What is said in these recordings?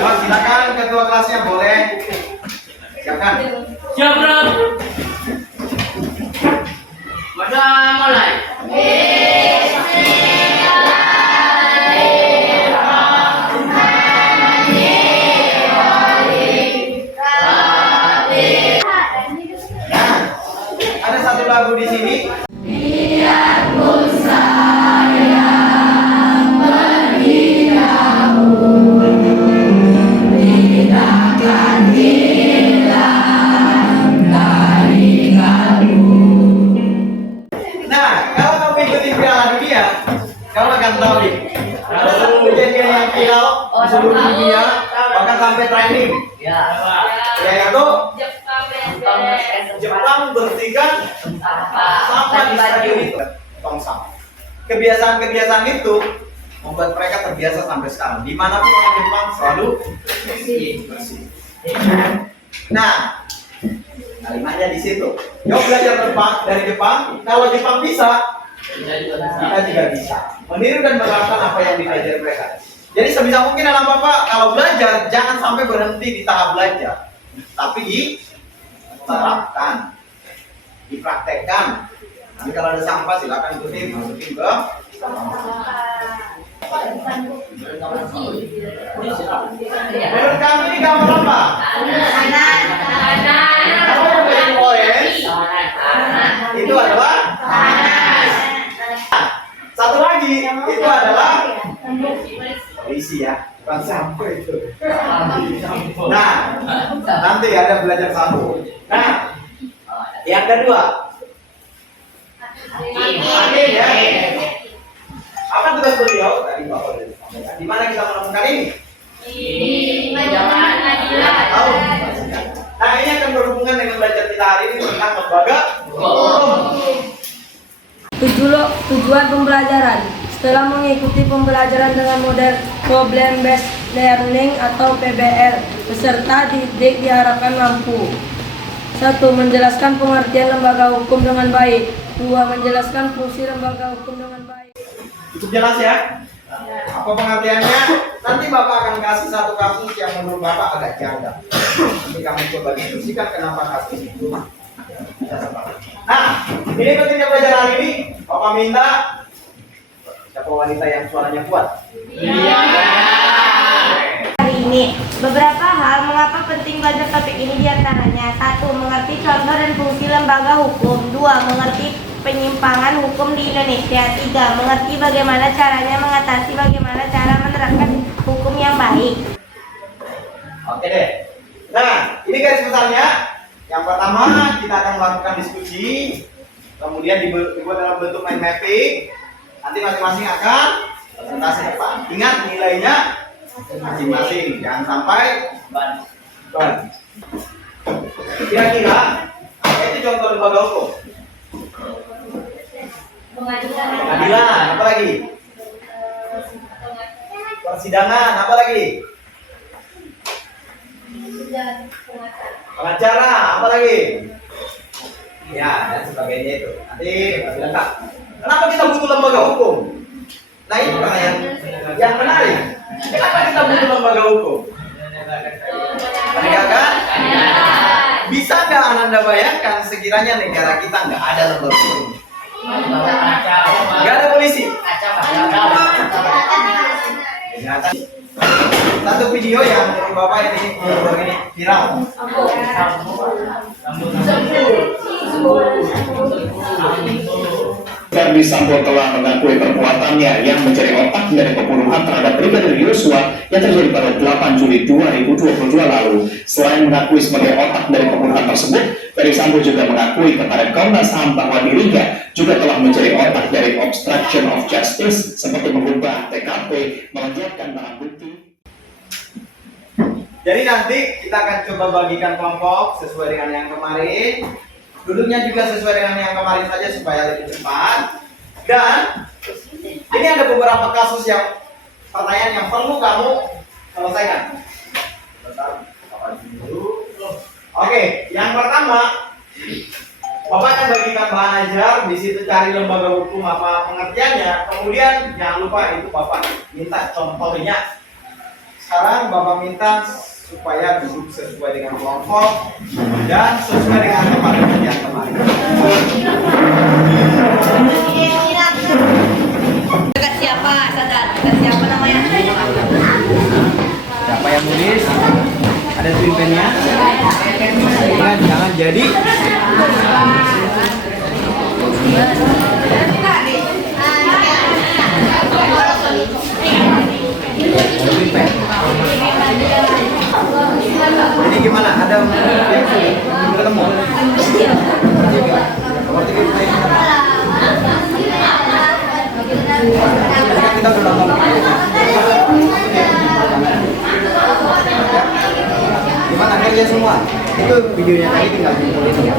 silakan ketua kelasnya boleh. Siapkan. Siap, Bro. Masa mulai. Ada satu lagu di sini. Nah, kalau kamu ikuti Piala Dunia, kamu akan tahu nih. Ada satu kejadian yang viral di seluruh dunia, bahkan sampai trending. Yaitu Jepang bersihkan sampah di stadion itu. Tong sampah. Kebiasaan-kebiasaan itu membuat mereka terbiasa sampai sekarang. Dimanapun orang Jepang selalu bersih. Nah, kalimatnya di situ. Yuk belajar dari Jepang. Kalau Jepang bisa, kita juga bisa. Meniru dan menerapkan apa yang dipelajari mereka. Jadi sebisa mungkin anak bapak kalau belajar jangan sampai berhenti di tahap belajar, tapi diterapkan, dipraktekkan. Nanti kalau ada sampah silakan ikutin, masukin ke menurut kami ini gambar apa? Kalau yang berwarna orange itu adalah satu lagi itu adalah polisi ya, bukan sampah itu. Nah, nanti ada belajar satu. Nah, yang kedua, hakim ya. Apa tugas beliau? Tadi Bapak sudah sampaikan. Di mana kita menemukan ini? Di majalah Tahu? Nah, ini akan berhubungan dengan belajar kita hari ini tentang lembaga hukum. Tujuan pembelajaran. Setelah mengikuti pembelajaran dengan model Problem Based Learning atau PBL, peserta didik diharapkan mampu 1. Menjelaskan pengertian lembaga hukum dengan baik. 2. Menjelaskan fungsi lembaga hukum dengan baik. Cukup jelas ya? Apa pengertiannya? Nanti Bapak akan kasih satu kasus yang menurut Bapak agak janggal. Nanti kamu coba diskusikan kenapa kasus itu. Nah, ini pentingnya belajar hari ini. Bapak minta siapa wanita yang suaranya kuat? Hari ini, beberapa hal mengapa penting belajar topik ini diantaranya 1. Mengerti contoh dan fungsi lembaga hukum. 2. Mengerti penyimpangan hukum di Indonesia. 3. Mengerti bagaimana caranya mengatasi bagaimana cara menerapkan hukum yang baik. Oke deh. Nah, ini garis besarnya. Yang pertama kita akan melakukan diskusi, kemudian dibuat dalam bentuk mind mapping. Nanti masing-masing akan presentasi depan. Ingat nilainya masing-masing, jangan sampai ban. Kira-kira apa itu contoh lembaga hukum? Pengadilan, apa lagi? Persidangan, apa lagi? Pengacara, apa lagi? Ya, dan sebagainya itu. Nanti lebih lengkap. Kenapa kita butuh lembaga hukum? Nah, itu pertanyaan yang menarik. Kenapa kita butuh lembaga hukum? Penegakan? Bisa nggak Anda bayangkan sekiranya negara kita nggak ada lembaga hukum? Nggak ada polisi? Satu video yang menurut Bapak ini viral. Verdi Sambo telah mengakui perbuatannya yang menjadi otak dari pembunuhan terhadap Brigadir Yosua yang terjadi pada 8 Juli 2022 lalu. Selain mengakui sebagai otak dari pembunuhan tersebut, Verdi Sambo juga mengakui kepada Komnas HAM bahwa dirinya juga telah menjadi otak dari obstruction of justice seperti mengubah TKP, melonjakkan barang bukti. Jadi nanti kita akan coba bagikan kelompok sesuai dengan yang kemarin. Duduknya juga sesuai dengan yang kemarin saja supaya lebih cepat. Dan ini ada beberapa kasus yang pertanyaan yang perlu kamu selesaikan. Oke, yang pertama, Bapak akan bagikan bahan ajar, di situ cari lembaga hukum apa pengertiannya. Kemudian jangan lupa itu Bapak minta contohnya. sekarang Bapak minta supaya duduk sesuai dengan kelompok dan sesuai dengan tempat yang kemarin. Dekat siapa? Sadar. Dekat siapa namanya? Siapa yang nulis? Ada pulpennya? Jangan jadi. Pulpen. Ini gimana? Ada yang belum ketemu? Kita sudah nonton. Gimana kerja semua? Itu videonya tadi tinggal ditulis ya.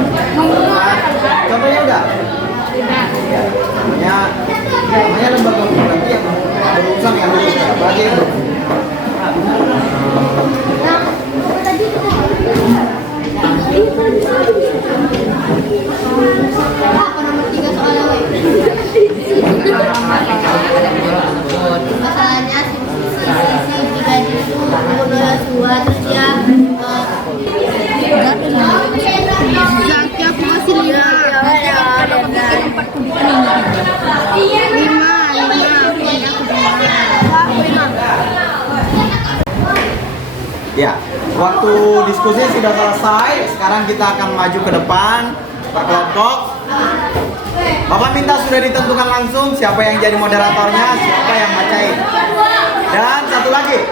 Contohnya udah? Ya, namanya lembaga hukum nanti yang berurusan dengan hukum siapa aja yang berhukum. Masalahnya si brigadir itu membunuh Yosua, terus dia aku masih lihat Ya, waktu diskusi sudah selesai. Sekarang kita akan maju ke depan berkelompok. Bapak minta sudah ditentukan langsung siapa yang jadi moderatornya, siapa yang bacain. Dan satu lagi,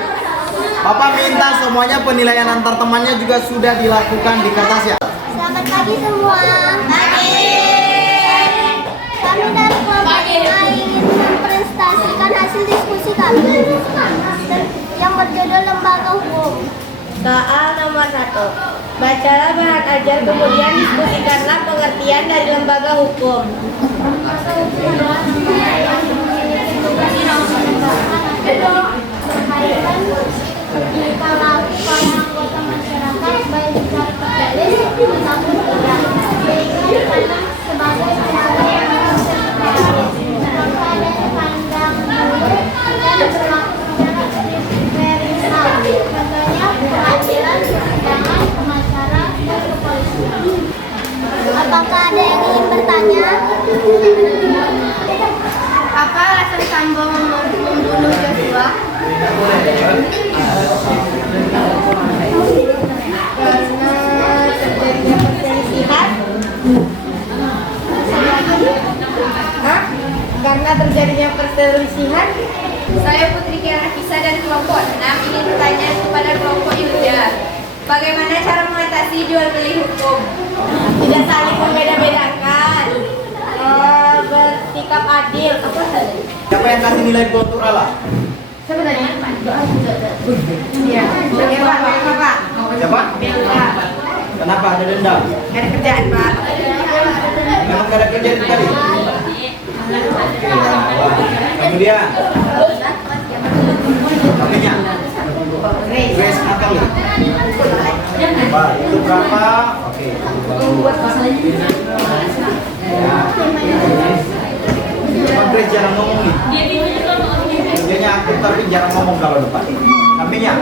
Bapak minta semuanya penilaian antar temannya juga sudah dilakukan di kertas ya. Selamat pagi semua. Kami dari kelompok A ingin mempresentasikan hasil diskusi kami yang berjudul Lembaga Hukum. KA nomor 1. Bacalah bahan ajar kemudian diskusikanlah pengertian dari lembaga hukum. Jika laku para anggota masyarakat baik secara tertulis maupun tidak, sehingga sebagai maka dari pandang bulu dan berlaku secara kriminal. Contohnya pengadilan, persidangan, pemasaran, dan kepolisian. Apakah ada yang ingin bertanya? Apa alasan Sambo membunuh Joshua? Karena terjadinya perselisihan. Saya Putri Kiara Kisa dari kelompok 6 ingin bertanya kepada kelompok Yuda. Bagaimana cara mengatasi jual beli hukum? Tidak saling membeda-bedakan. Bersikap adil. Apa tadi? Siapa yang kasih nilai kultural lah? Sebenarnya Iya. Bagaimana Pak? Siapa? Bella. Kenapa ada dendam? Ada kerjaan Pak. Memang gak ada kerjaan tadi? Kemudian namanya Grace Natalie. Pak, itu berapa? Oke, ya. Pak Grace jarang ngomong nih. Kerjanya aktif tapi jarang ngomong kalau depan. Namanya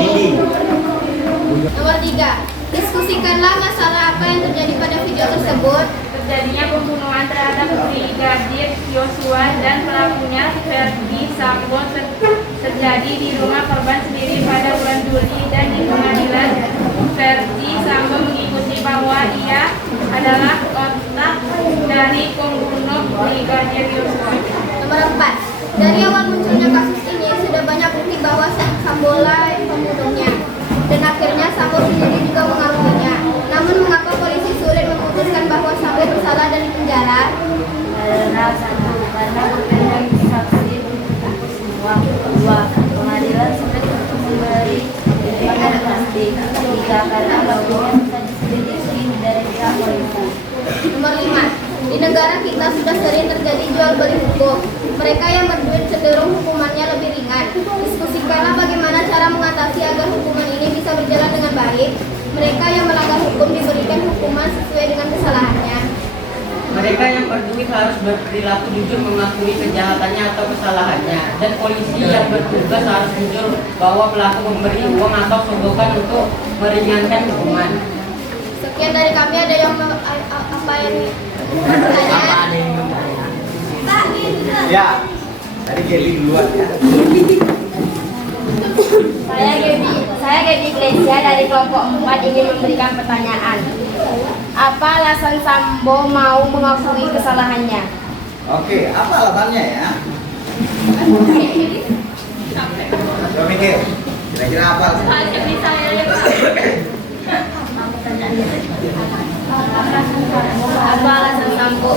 Nindi. Nomor 3. Diskusikanlah masalah apa yang terjadi pada video tersebut. Terjadinya pembunuhan terhadap Brigadir Yosua dan pelakunya Verdi Sambo terjadi di rumah korban sendiri pada bulan Juli, dan di pengadilan Verdi Sambo mengikuti bahwa ia adalah otak dari pembunuh Brigadir Yosua. Nomor 4. Dari awal munculnya kasus ini sudah banyak bukti bahwa Sambo lah pembunuhnya, dan akhirnya Sambo sendiri juga mengakuinya. Namun mengapa polisi sulit memutuskan bahwa Sambo bersalah dan dipenjara? Karena berkaitan saksi semua. 2. Pengadilan sulit untuk memberi keterangan pasti. 3. Karena lakunya bisa diselidiki dari pihak polisi. Nomor 5. Di negara kita sudah sering terjadi jual beli hukum. Mereka yang berduit cenderung hukumannya lebih ringan. Diskusikanlah bagaimana cara mengatasi agar hukuman ini bisa berjalan dengan baik. Mereka yang melanggar hukum diberikan hukuman sesuai dengan kesalahannya. Nomor Mereka yang berduit harus berperilaku jujur mengakui kejahatannya atau kesalahannya, dan polisi yang bertugas harus jujur bahwa pelaku memberi uang atau sogokan untuk meringankan hukuman. Sekian dari kami, ada yang apa yang bertanya? Ya, tadi Kelly duluan ya. Saya Gaby Glesia dari kelompok 4 ingin memberikan pertanyaan. Apa alasan Sambo mau mengakui kesalahannya? Oke, apa alasannya ya? Coba mikir, kira-kira apa? Apa alasan Sambo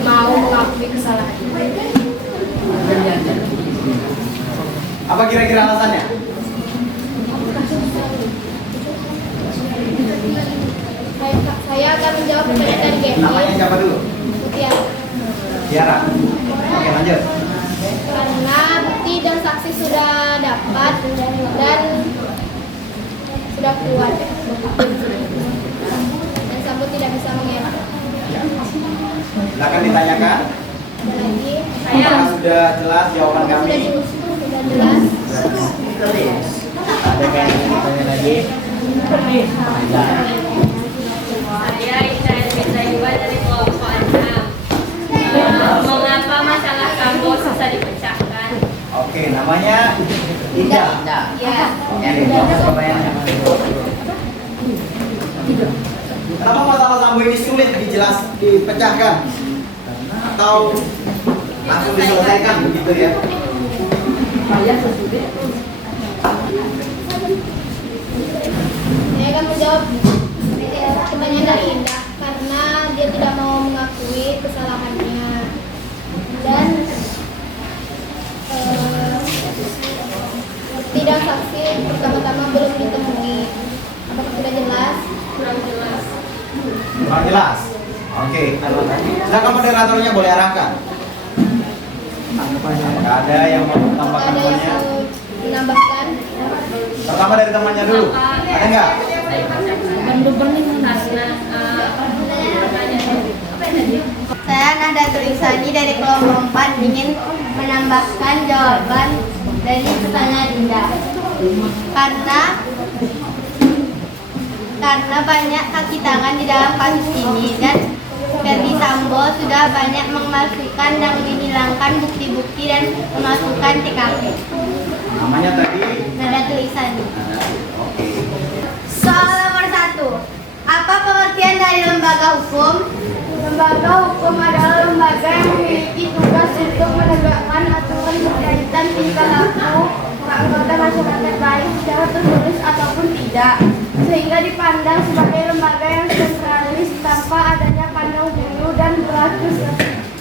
mau mengakui kesalahannya? Apa kira-kira alasannya? Saya akan menjawab pertanyaan dari Gaby. Namanya siapa dulu? Mutiara. Tiara. Oke, lanjut. Karena bukti dan saksi sudah dapat dan sudah kuat, dan Sambo tidak bisa mengelak. Silakan ditanyakan. Ada lagi, Apakah sudah jelas jawaban kami? sudah jelas. Ada yang ingin ditanya lagi? Saya Ina Elvita dari kelompok 6. Mengapa masalah Sambo susah dipecahkan? Oke, namanya Ida. Ya. Oke, coba yang kenapa masalah Sambo ini sulit dipecahkan? Atau langsung diselesaikan begitu ya? Saya akan menjawab pertanyaan dari Indah karena dia tidak mau mengakui kesalahannya dan tidak saksi pertama-tama belum ditemui. Apakah sudah jelas? Kurang jelas. Kurang jelas? Oke, silakan moderatornya boleh arahkan. Apakah ada yang mau menambahkan Ada yang temannya? mau menambahkan? Pertama dari temannya dulu. Ada nggak? Saya Nahdlatul Ihsani dari kelompok 4 ingin menambahkan jawaban dari pertanyaan Dinda. Karena banyak kaki tangan di dalam kasus ini dan Ferdi Sambo sudah banyak memalsukan dan menghilangkan bukti-bukti dan memasukkan TKP. Namanya tadi? Nahdlatul Ihsani. Oke. Soal nomor 1. Apa pengertian dari lembaga hukum? Lembaga hukum adalah lembaga yang memiliki tugas untuk menegakkan aturan berkaitan tingkah laku anggota masyarakat baik secara tertulis ataupun tidak, sehingga dipandang sebagai lembaga yang sentralis tanpa adanya pandang bulu dan berlaku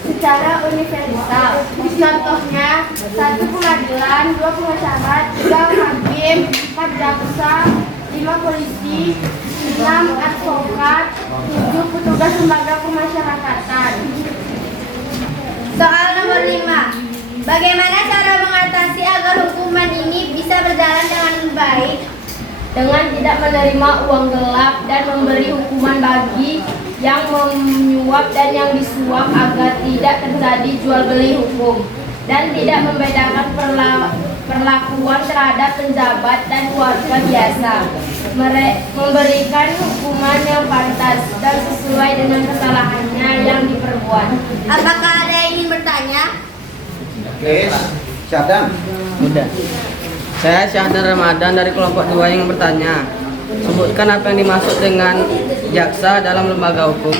secara universal. Contohnya, 1 pengadilan, 2 pengacara, 3 hakim, 4 jaksa, 5 polisi, 6 advokat, 7 petugas lembaga pemasyarakatan. Soal nomor 5. Bagaimana cara mengatasi agar hukuman ini bisa berjalan dengan baik? Dengan tidak menerima uang gelap dan memberi hukuman bagi yang menyuap dan yang disuap agar tidak terjadi jual beli hukum, dan tidak membedakan perlakuan terhadap penjabat dan warga biasa. Memberikan hukuman yang pantas dan sesuai dengan kesalahannya yang diperbuat. Apakah ada yang ingin bertanya? Oke, Syahdan. Udah. Saya Syahdan Ramadan dari kelompok 2 yang bertanya. Sebutkan apa yang dimaksud dengan jaksa dalam lembaga hukum.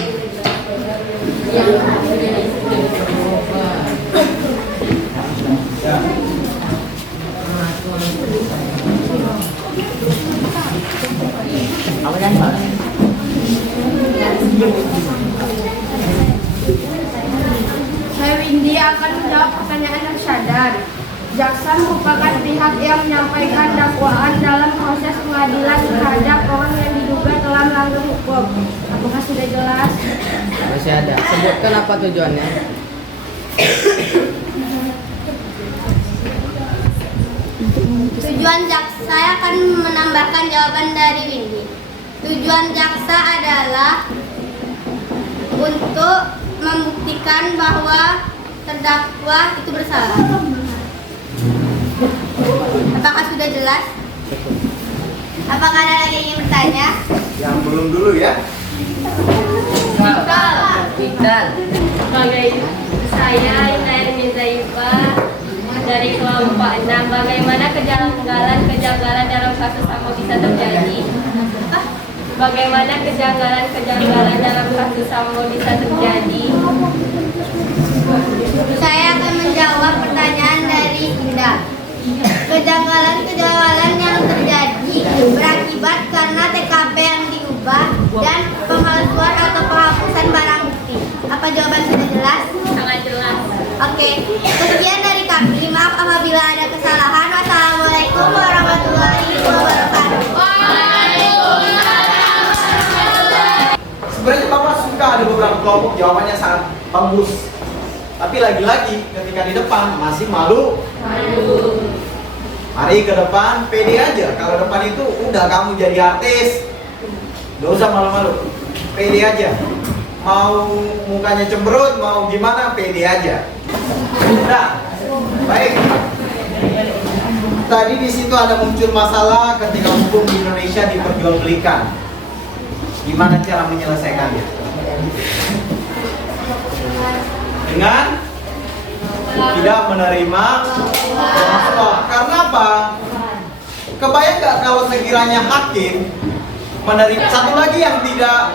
Saya Windy akan menjawab pertanyaan Arsyadar. Jaksa merupakan pihak yang menyampaikan dakwaan dalam proses pengadilan terhadap orang yang diduga telah melanggar hukum. Apakah sudah jelas? Masih ada. Sebutkan apa tujuannya. Tujuan jaksa, saya akan menambahkan jawaban dari Windy. Tujuan jaksa adalah untuk membuktikan bahwa terdakwa itu bersalah. Apakah sudah jelas? Apakah ada lagi yang ingin bertanya? Yang belum dulu ya. Iqbal. Sebagai saya Inair Mizaifa dari kelompok 6, bagaimana kejanggalan dalam kasus Sambo bisa terjadi? Bagaimana kejanggalan dalam kasus Sambo bisa terjadi? Saya akan menjawab pertanyaan dari Indah. Kejanggalan yang terjadi berakibat karena TKP yang diubah dan pemalsuan atau penghapusan barang bukti. Apa jawaban sudah jelas? Sangat jelas. Oke, sekian dari kami. Maaf apabila ada kesalahan. Wassalamualaikum warahmatullahi wabarakatuh. Sebenarnya Bapak suka ada beberapa kelompok jawabannya sangat bagus. Tapi lagi-lagi ketika di depan masih malu. Mari ke depan, pede aja. Kalau depan itu udah kamu jadi artis, gak usah malu-malu, pede aja. Mau mukanya cemberut, mau gimana, pede aja. Nah, baik. Tadi di situ ada muncul masalah ketika hukum di Indonesia diperjualbelikan. Gimana cara menyelesaikannya? Dengan tidak menerima suap. Karena apa? Kebayang nggak kalau sekiranya hakim menerima? Satu lagi yang tidak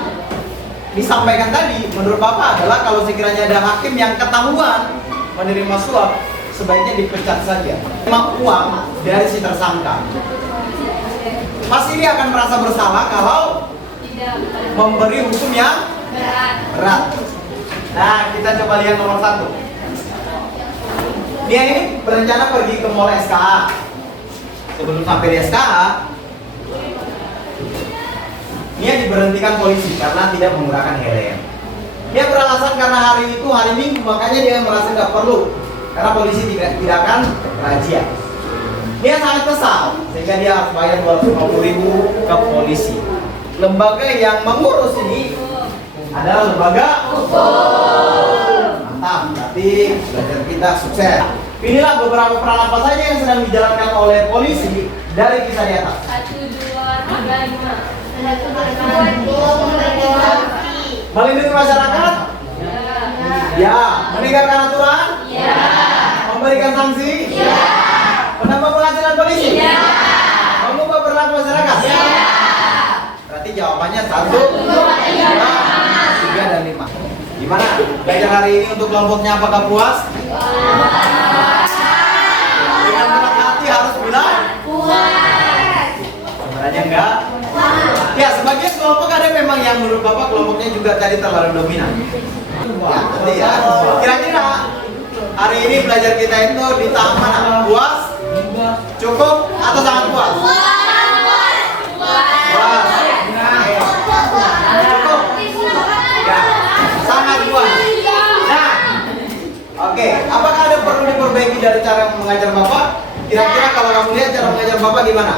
disampaikan tadi menurut Bapak adalah kalau sekiranya ada hakim yang ketahuan menerima suap, sebaiknya dipecat saja. Terima uang dari si tersangka, pasti dia akan merasa bersalah kalau memberi hukum yang berat. Nah, kita coba lihat nomor 1. Dia ini berencana pergi ke mall SKA. Sebelum sampai di SKA, dia diberhentikan polisi karena tidak menggunakan helm. Dia beralasan karena hari itu hari Minggu, makanya dia merasa nggak perlu karena polisi tidak akan razia. Dia sangat kesal sehingga dia harus bayar 250.000 ke polisi. Lembaga yang mengurus ini adalah lembaga hukum. Mantap, tapi belajar kita sukses. Inilah beberapa peran apa saja yang sedang dijalankan oleh polisi dari kisah di atas. 1, 2, 3, 5. Melindungi masyarakat? Ya. Menegakkan aturan? Ya. Memberikan sanksi? Ya. Menambah penghasilan polisi? Ya. Mengubah perilaku masyarakat? Ya. Berarti jawabannya 1, 2, 3, dan 5. Gimana? Belajar hari ini untuk kelompoknya apakah puas? Dengan berat hati harus bilang? Puas. Sebenarnya enggak? Ya, sebagian kelompok ada memang yang menurut Bapak kelompoknya juga tadi terlalu dominan. Ya, nanti ya. Kira-kira hari ini belajar kita itu di tahap mana? Puas? Cukup? Atau sangat puas? Puas. Cukup? Ya, sangat puas. Nah, oke. Apakah ada perlu diperbaiki dari cara mengajar Bapak? Kira-kira kalau kamu lihat cara mengajar Bapak gimana?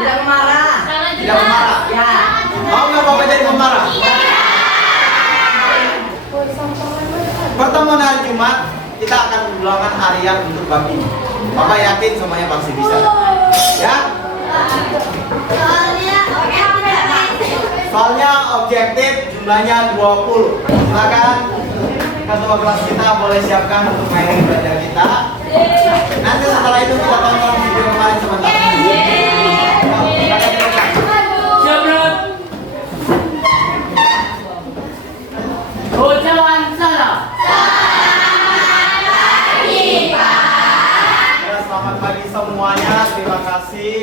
Tidak marah. Tidak memarah? Ya. Mau nggak Bapak jadi pemarah? Pertemuan hari Jumat kita akan ulangan harian untuk bab ini. Bapak yakin semuanya pasti bisa? Ya? Soalnya objektif jumlahnya 20. Silakan ketua kelas kita boleh siapkan untuk mengakhiri belajar kita. Nanti setelah itu kita tonton video kemarin sebentar. Siap, bro. Ucapan salam. Ya, selamat pagi semuanya. Terima kasih.